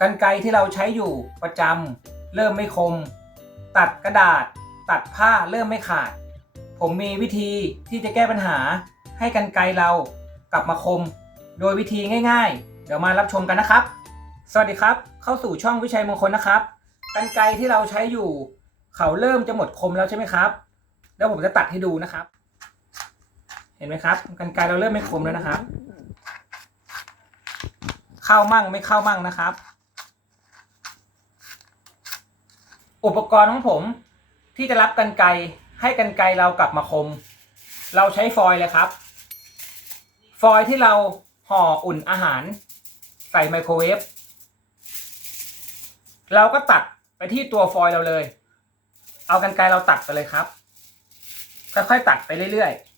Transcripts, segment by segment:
กันไกรที่เราใช้อยู่ประจำเริ่มไม่คม ตัดกระดาษ ตัดผ้าเริ่มไม่ขาด ผมมีวิธีที่จะแก้ปัญหาให้กันไกรเรากลับมาคม โดยวิธีง่าย ๆ เดี๋ยวมารับชมกันนะครับ สวัสดีครับ เข้าสู่ช่องวิชัยมงคลนะครับ กันไกรที่เราใช้อยู่ เขาเริ่มจะหมดคมแล้วใช่ไหมครับ แล้วผมจะตัดให้ดูนะครับ เห็นไหมครับ กันไกรเราเริ่มไม่คมแล้วนะครับ เข้ามั่งไม่เข้ามั่งนะครับ อุปกรณ์ของผมที่จะรับกันไกให้กันไกเรากลับมาคม เราใช้ฟอยล์เลยครับ ฟอยล์ที่เราห่ออุ่นอาหาร ใส่ไมโครเวฟเราก็ตัดไปที่ตัวฟอยล์เราเลย เอากันไกเราตัดไปเลยครับ ค่อยๆตัดไปเรื่อยๆ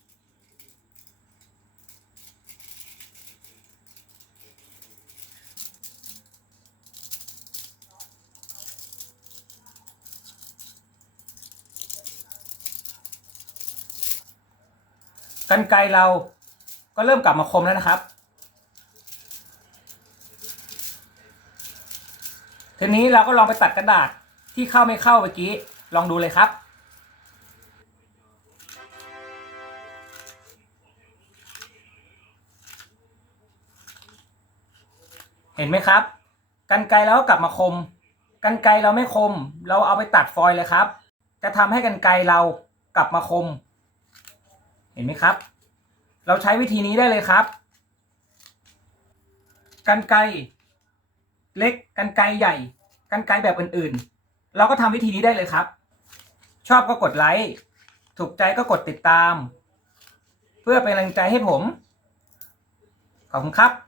กันไกรเราก็เริ่มกลับมาคมแล้วนะครับ ทีนี้เราก็ลองไปตัดกระดาษที่เข้าไม่เข้าเมื่อกี้ ลองดูเลยครับเห็นไหมครับ กันไกรเราก็กลับมาคม กันไกรเราไม่คม เราเอาไปตัดฟอยเลยครับ จะทำให้กันไกรเรากลับมาคม เห็นไหมครับ เราใช้วิธีนี้ได้เลยครับกันไกลเล็กกันไกลใหญ่กันไกลแบบอื่นๆ เราก็ทำวิธีนี้ได้เลยครับ ชอบก็กดไลค์ถูกใจก็กดติดตาม เพื่อเป็นกำลังใจให้ผม ขอบคุณครับ